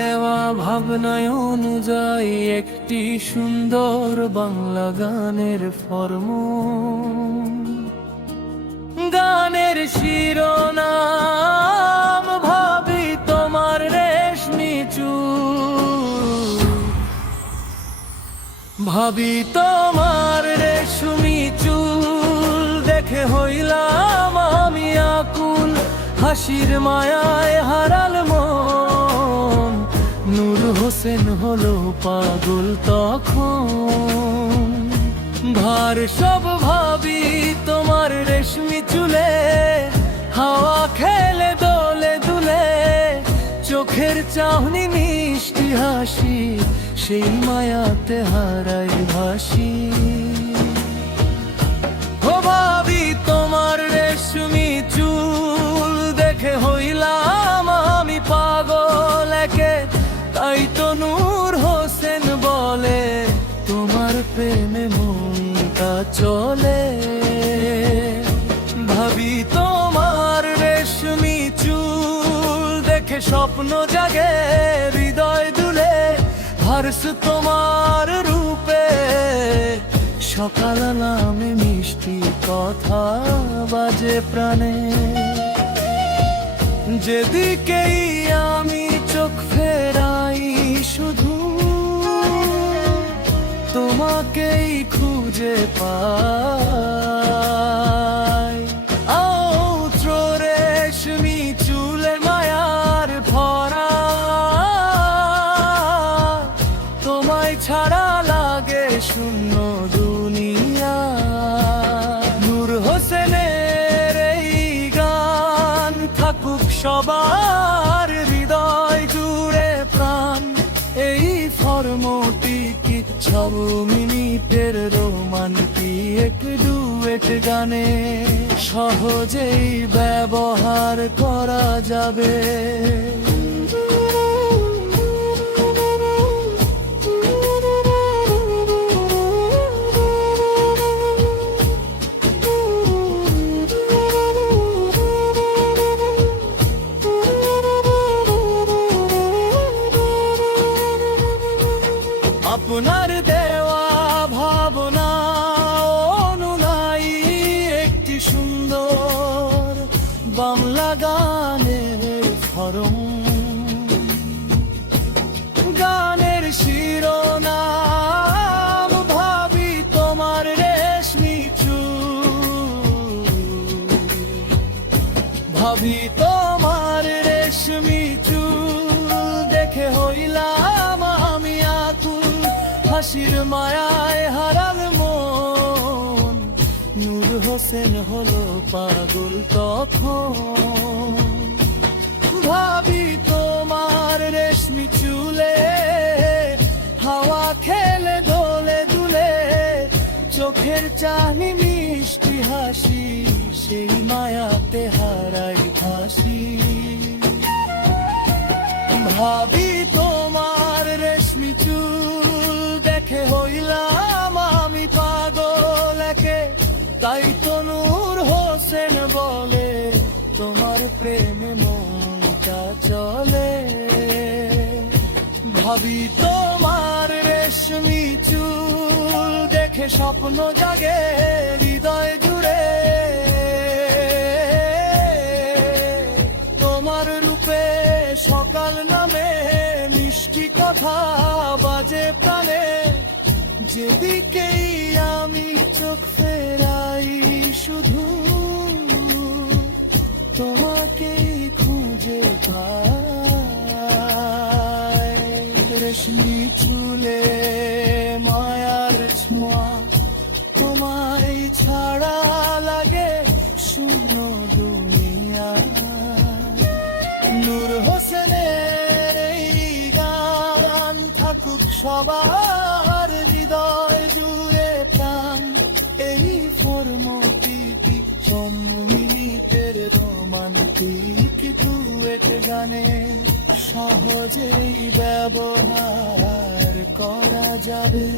দেওয়া ভাবনায় অনুযায়ী একটি সুন্দর বাংলা গানের ফর্ম। গানের শিরোনাম ভাবি তোমার রেশমি চুল, ভাবি তোমার রেশমি চুল দেখে হইলাম আমি আকুল। হাসির মায়ায় হারাল মন, নূর হোসেন হলো পাগল তখন। ভার সব ভাবি তোমার রেশমি চুলে, হাওয়া খেলে দোলে দুলে। চোখের চাহনি মিষ্টি হাসি, সেই মায়াতে হারাই ভাসি। ও ভাবি তোমার রেশমি চুল দেখে হইলাম আমি পাগল একে। তাই তো নূর হোসেন বলে তোমার প্রেমে মনটা চলে। ভাবি তোমার রেশমি চুল দেখে স্বপ্ন জাগে হৃদয় দুলে। ভার্স তোমার রূপে সকাল নামে মিষ্টি কথা বাজে প্রাণে। যেদিকেই আমি চোখ ফেরাই শুধু তোমাকেই খুঁজে পাই। আউত্র রেশমি চুলে মায়ার ভরা, তোমায় ছাড়া লাগে শূন্য দুনিয়া। নূর হোসেনের এই গান থাকুক সবার হৃদয় জুড়ে প্রাণ। এই ফর্মটি কি 6 মিনিটের রোমান্টিক ডুয়েট গানে সহজেই ব্যবহার করা যাবে। আপনার দেওয়া ভাবনা অনুযায়ী একটি সুন্দর বাংলা গানের ফর্ম। গানের শিরোনাম ভাবি তোমার রেশমি চুল, ভাবি তোমার রেশমি চুল দেখে হইলাম আমি আকুল। হাসির মায়ায় হারাল মন, নূর হোসেন হলো পাগল তখন। ভাবি তোমার রেশমি চুলে, হাওয়া খেলে দোলে দুলে। চোখের চাহনি মিষ্টি হাসি, সেই মায়াতে হারাই ভাসি। ভাবি তোমার রেশমি চুল দেখে হইলাম আমি পাগল একে। তাই তো নূর হোসেন বলে তোমার প্রেমে মনটা চলে। ভাবি তোমার রেশমি চুল দেখে স্বপ্ন জাগে হৃদয় জুড়ে। তোমার রূপে সকাল নামে মিষ্টি কথা বাজে প্রাণে। যেদিকেই আমি চোখ ফেরাই শুধু তোমাকেই খুঁজে পাই। রেশমি চুলে মায়ার ছোঁয়া, তোমায় ছাড়া লাগে শূন্য দুনিয়া। নূর হোসেনের এই গান থাকুক সবার হৃদয় জুড়ে প্রাণ। এই ফর্মটি 6 মিনিটের রোমান্টিক ডুয়েট গানে সহজেই ব্যবহার করা যাবে।